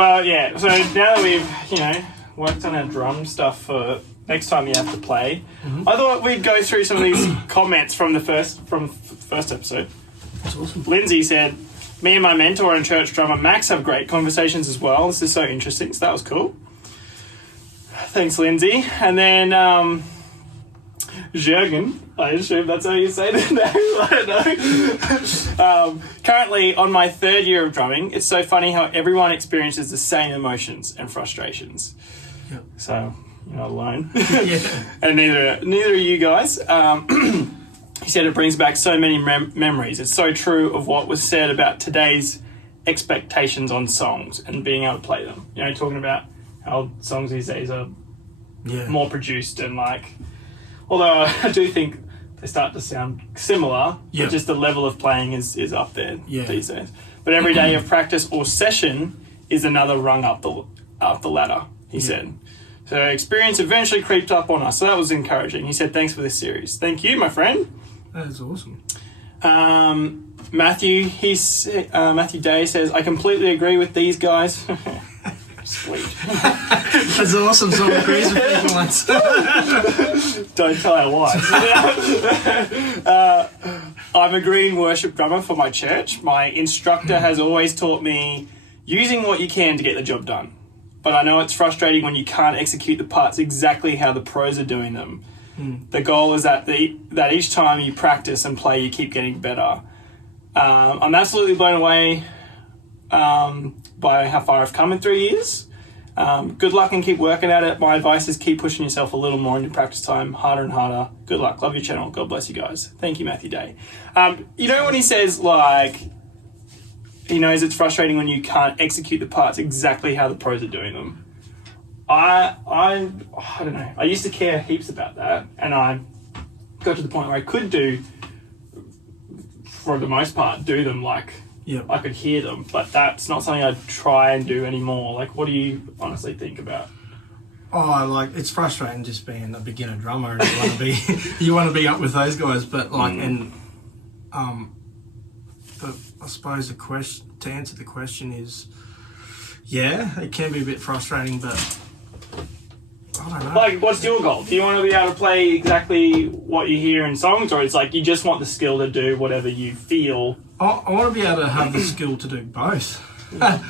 Well, yeah. So now that we've, worked on our drum stuff for next time you have to play, I thought we'd go through some of these comments from the first episode. That's awesome. Lindsay said, "Me and my mentor and church drummer Max have great conversations as well. This is so interesting." So that was cool. Thanks, Lindsay. And then Jürgen, I assume that's how you say the name. I don't know. Currently on my 3rd year of drumming, it's so funny how everyone experiences the same emotions and frustrations. Yep. So you're not alone. Yeah. And neither are you guys. He said it brings back so many memories. It's so true of what was said about today's expectations on songs and being able to play them. Talking about how songs these days are more produced and although I do think they start to sound similar, but just the level of playing is up there these days. But every day of practice or session is another rung up the ladder, he said. So experience eventually creeped up on us. So that was encouraging. He said, "Thanks for this series." Thank you, my friend. That is awesome. Matthew Day says, "I completely agree with these guys." Sweet. That's awesome. Someone agrees with people once. Don't tell our wives. I'm a green worship drummer for my church. My instructor has always taught me using what you can to get the job done. But I know it's frustrating when you can't execute the parts exactly how the pros are doing them. The goal is that each time you practice and play, you keep getting better. I'm absolutely blown away by how far I've come in 3 years. Good luck and keep working at it. My advice is keep pushing yourself a little more in your practice time, harder and harder. Good luck. Love your channel. God bless you guys. Thank you, Matthew Day. When he says, he knows it's frustrating when you can't execute the parts exactly how the pros are doing them. I don't know. I used to care heaps about that, and I got to the point where I could for the most part, do them I could hear them, but that's not something I try and do anymore. What do you honestly think about? Oh, it's frustrating just being a beginner drummer, and you want to be up with those guys, but but I suppose to answer the question is, it can be a bit frustrating, but I don't know. What's your goal? Do you want to be able to play exactly what you hear in songs, or it's you just want the skill to do whatever you feel? I want to be able to have the skill to do both. I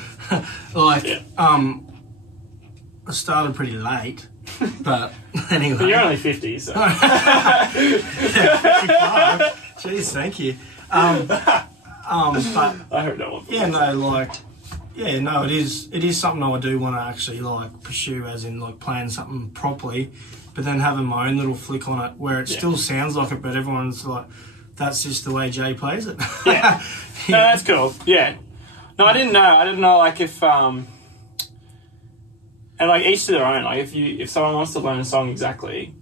started pretty late, but anyway. But you're only 50, so. 55. Jeez, thank you. But I hope no one. It is something I do want to actually pursue, as in playing something properly, but then having my own little flick on it where it still sounds like it, but everyone's that's just the way Jay plays it. Yeah. No, that's cool. Yeah. No, I didn't know if and each to their own. If someone wants to learn a song exactly,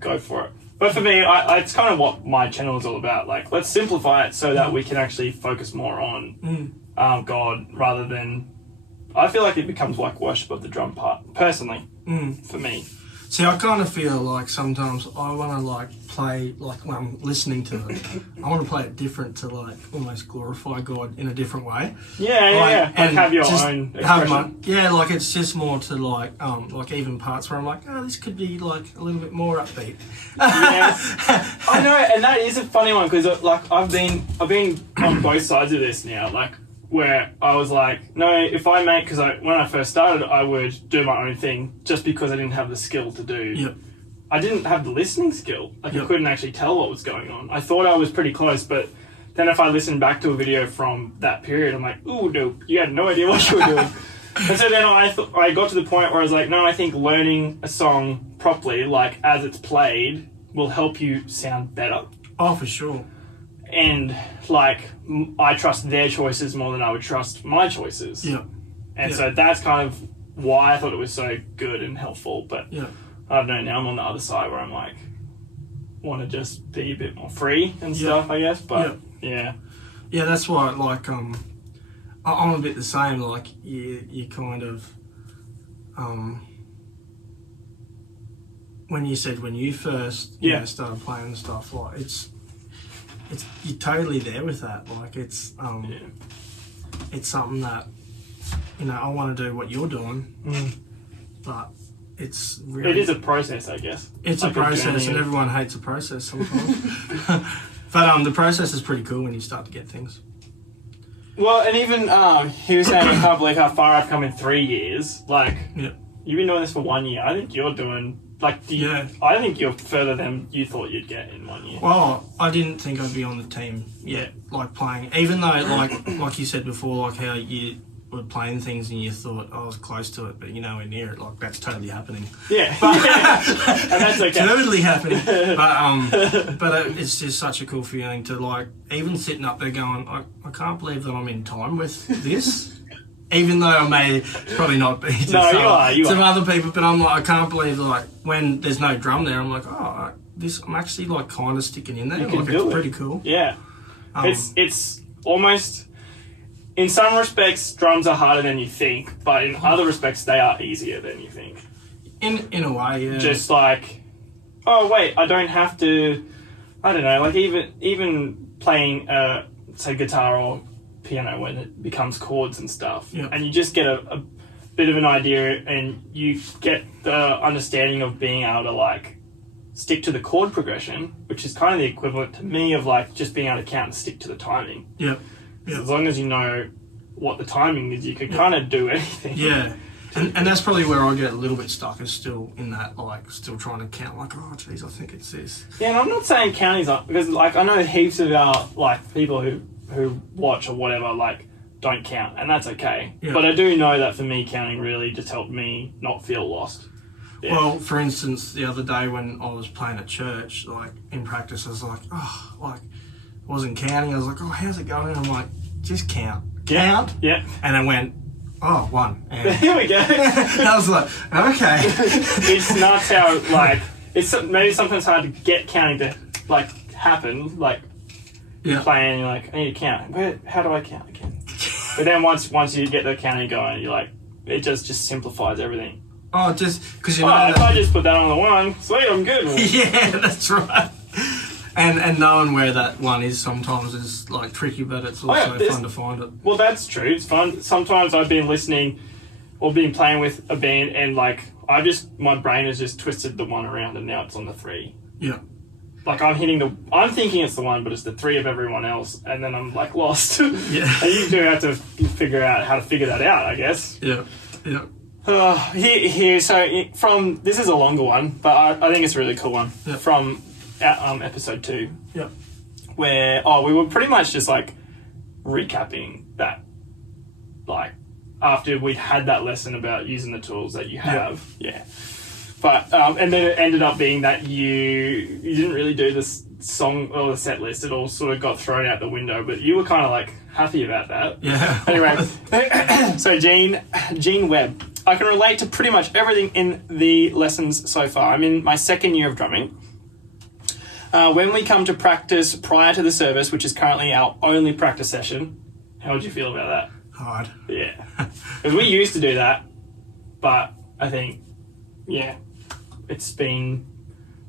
go for it. But for me, it's kind of what my channel is all about. Let's simplify it so that we can actually focus more on God rather than. I feel it becomes worship of the drum part, personally, for me. See, I kind of feel sometimes I want to play when I'm listening to it. I want to play it different to almost glorify God in a different way. Yeah. And have your own expression. It's just more to even parts where I'm this could be a little bit more upbeat. Yes, I know, and that is a funny one because I've been on both sides of this now. Where I was no, if I make, because when I first started, I would do my own thing just because I didn't have the skill to do. Yep. I didn't have the listening skill. I couldn't actually tell what was going on. I thought I was pretty close, but then if I listened back to a video from that period, I'm ooh, no, you had no idea what you were doing. And so then I got to the point where I was no, I think learning a song properly, as it's played, will help you sound better. Oh, for sure. And I trust their choices more than I would trust my choices. Yeah. And so that's kind of why I thought it was so good and helpful. But I don't know, now I'm on the other side where I'm want to just be a bit more free and stuff, I guess. But yeah, that's why I'm a bit the same. You kind of when you said when you first started playing and stuff, it's you're totally there with that. It's something that I want to do what you're doing, but it's really... It is a process, I guess. It's like a process, and everyone hates a process sometimes. But the process is pretty cool when you start to get things. Well, and even he was saying, I can't believe how far I've come in 3 years. Like, Yeah. you've been doing this for 1 year. I think you're doing... Like, I think you're further than you thought you'd get in 1 year. Well, I didn't think I'd be on the team yet, like playing. Even though, like you said before, like how you were playing things and you thought I was close to it, but you're nowhere near it. Like, that's totally happening. Yeah. And that's okay. Totally happening. But it's just such a cool feeling to, like, even sitting up there going, I can't believe that I'm in time with this. Even though I may probably not be to some other people, but I'm like, I can't believe, like, when there's no drum there, I'm like, I'm actually, like, kind of sticking in there. Like, it's pretty cool. Yeah. It's almost, in some respects, drums are harder than you think, but in other respects, they are easier than you think. In a way, yeah. Just like, oh, wait, I don't have to, I don't know, like, even playing, say, guitar or piano when it becomes chords and stuff, and you just get a bit of an idea, and you get the understanding of being able to, like, stick to the chord progression, which is kind of the equivalent to me of, like, just being able to count and stick to the timing. As long as you know what the timing is, you can kind of do anything. And that's probably where I get a little bit stuck, is still in that, like, still trying to count, like, oh geez, I think it's this. And I'm not saying counting's not, because, like, I know heaps of our, like, people who watch or whatever, like, don't count, and that's okay. But I do know that for me, counting really just helped me not feel lost. Well, for instance, the other day when I was playing at church, like, in practice, I was like, I wasn't counting. I was like, how's it going? And I'm like, just count. Count? Yeah. And I went, 1. And here we go. I was like, okay. It's nuts how, like, it's maybe sometimes hard to get counting to, like, happen, like, you're playing and you're like, I need to count. How do I count again? But then once you get the counting going, you're like, it just simplifies everything. Just because if I just put that on the 1, sweet, I'm good. Yeah, that's right. And knowing where that 1 is sometimes is, like, tricky, but it's also fun to find it. Well, that's true. It's fun. Sometimes I've been listening or been playing with a band, and, like, my brain has just twisted the 1 around, and now it's on the 3. Yeah. Like, I'm thinking it's the 1, but it's the 3 of everyone else, and then I'm, like, lost. Yeah. And you do have to figure out how to figure that out, I guess. Yeah. This is a longer one, but I think it's a really cool one. Yeah. From episode 2. Yeah. Where, we were pretty much just, like, recapping that, like, after we'd had that lesson about using the tools that you have. Yeah. But, and then it ended up being that you didn't really do this song or the set list. It all sort of got thrown out the window, but you were kind of, like, happy about that. Yeah. Anyway, so Gene Webb. I can relate to pretty much everything in the lessons so far. I'm in my 2nd year of drumming. When we come to practice prior to the service, which is currently our only practice session, how would you feel about that? Hard. Yeah. Because we used to do that, but I think, it's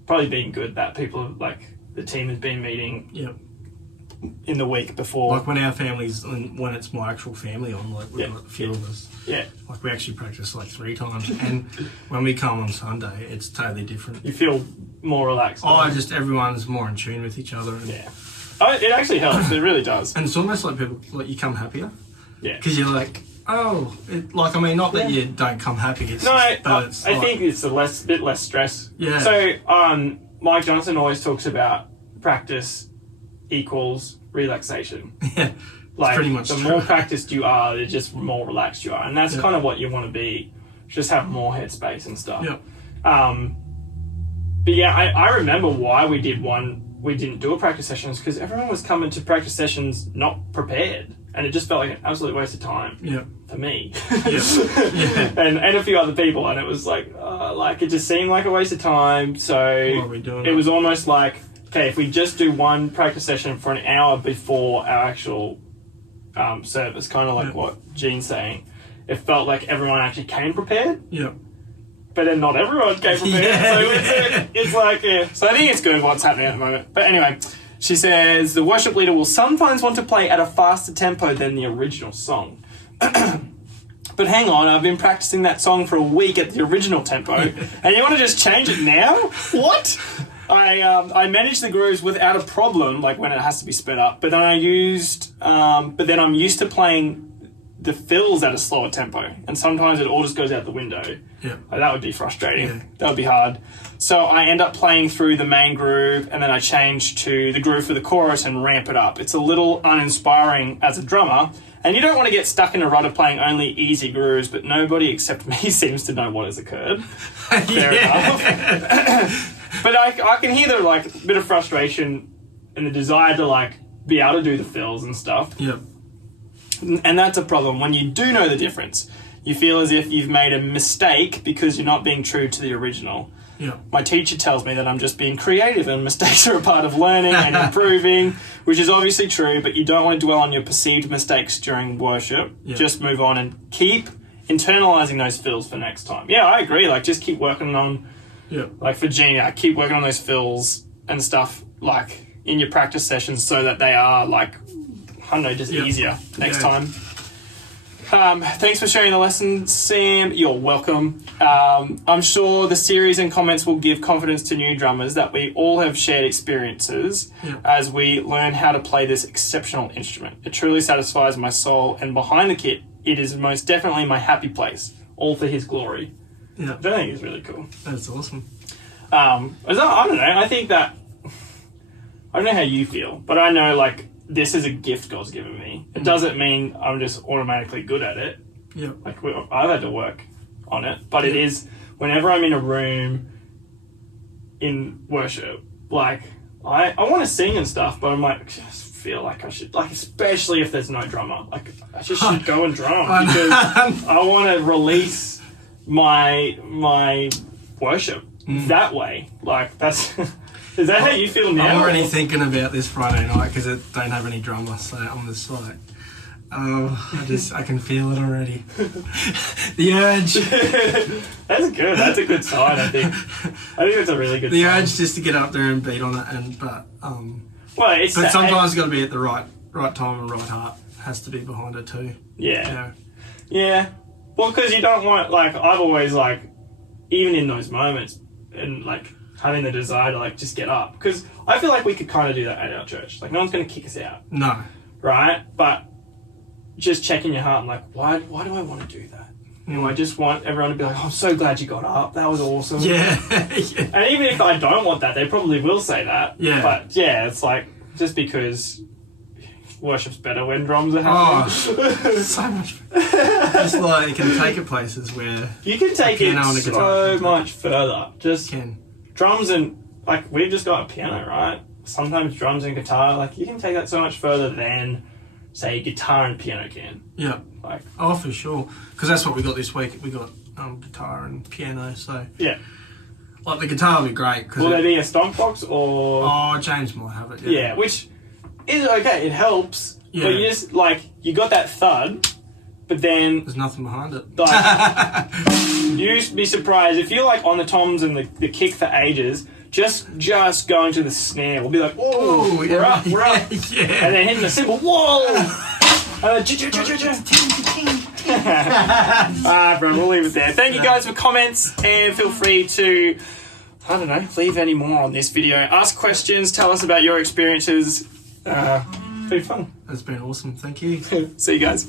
probably been good that people, like, the team has been meeting in the week before. Like, when it's my actual family on, like, we've got a few of us. Yeah. Like, we actually practice, like, 3 times. And when we come on Sunday, it's totally different. You feel more relaxed. Everyone's more in tune with each other. And, it actually helps. It really does. And it's almost like people, like, you come happier. Yeah. Because you're like, not that you don't come happy. I think it's a bit less stress. Yeah. So, Mike Johnson always talks about practice equals relaxation. Yeah. Like, pretty much the more practiced you are, the just more relaxed you are. And that's kind of what you want to be. Just have more headspace and stuff. Yeah. But yeah, I remember why we didn't do a practice sessions, because everyone was coming to practice sessions not prepared. And it just felt like an absolute waste of time for me. And a few other people. And it was like, it just seemed like a waste of time. So it was almost like, okay, if we just do one practice session for an hour before our actual service, kind of like what Gene's saying, it felt like everyone actually came prepared. Yeah. But then not everyone came prepared. So it's like, So I think it's good what's happening at the moment. But anyway, she says, the worship leader will sometimes want to play at a faster tempo than the original song. but hang on, I've been practicing that song for a week at the original tempo, and you want to just change it now? What? I manage the grooves without a problem, like when it has to be sped up. But then I'm used to playing the fills at a slower tempo, and sometimes it all just goes out the window. Yeah. Like, that would be frustrating. Yeah. That would be hard. So I end up playing through the main groove, and then I change to the groove for the chorus and ramp it up. It's a little uninspiring as a drummer, and you don't want to get stuck in a rut of playing only easy grooves, but nobody except me seems to know what has occurred. Fair enough. But I can hear the bit of frustration and the desire to be able to do the fills and stuff. Yeah. And that's a problem. When you do know the difference, you feel as if you've made a mistake because you're not being true to the original. Yeah. My teacher tells me that I'm just being creative and mistakes are a part of learning and improving, which is obviously true, but you don't want to dwell on your perceived mistakes during worship. Yeah. Just move on and keep internalizing those fills for next time. Yeah, I agree. Just keep working on, for Gina, keep working on those fills and stuff, in your practice sessions so that they are, I don't know, just easier next time. Thanks for sharing the lesson, Sam. You're welcome. I'm sure the series and comments will give confidence to new drummers that we all have shared experiences as we learn how to play this exceptional instrument. It truly satisfies my soul, and behind the kit, it is most definitely my happy place, all for his glory. Yeah. Which I think is really cool. That's awesome. I don't know. I think that... I don't know how you feel, but I know, this is a gift God's given me. It doesn't mean I'm just automatically good at it. Yeah. I've had to work on it, but it is whenever I'm in a room in worship, I want to sing and stuff, but I just feel like I should, especially if there's no drummer, I just should go and drum because I want to release my worship that way. That's. Is that how you feel now? I'm already thinking about this Friday night because it don't have any drummer, so I'm just I can feel it already. The urge. That's good. That's a good sign, I think. I think it's a really good sign. The urge just to get up there and beat on it, but sometimes it's got to be at the right time and right heart has to be behind it too. Yeah. Yeah. Well, because you don't want, I've always, even in those moments, and, having the desire to just get up, because I feel like we could kind of do that at our church. No one's going to kick us out. No. Right? But just checking your heart and why do I want to do that? I just want everyone to be I'm so glad you got up. That was awesome. Yeah. And even if I don't want that, they probably will say that. Yeah. But yeah, it's just because worship's better when drums are happening. Oh, so much. Just you can take it places where you can take it so much further. Just drums and we've just got a piano, right? Sometimes drums and guitar, you can take that so much further than say guitar and piano can. Yeah. For sure. Because that's what we got this week. We got guitar and piano. So yeah. The guitar will be great. Will there be a stomp box or? Oh, James might have it. Yeah, which is okay. It helps. Yeah. But you just you got that thud. But then... There's nothing behind it. You'd be surprised. If you're on the toms and the kick for ages, just going to the snare will be whoa, we're up. Yeah. And then hitting the cymbal, whoa! And then... bro, we'll leave it there. Thank you guys for comments, and feel free to, leave any more on this video. Ask questions, tell us about your experiences. It's been fun. It's been awesome. Thank you. See you guys.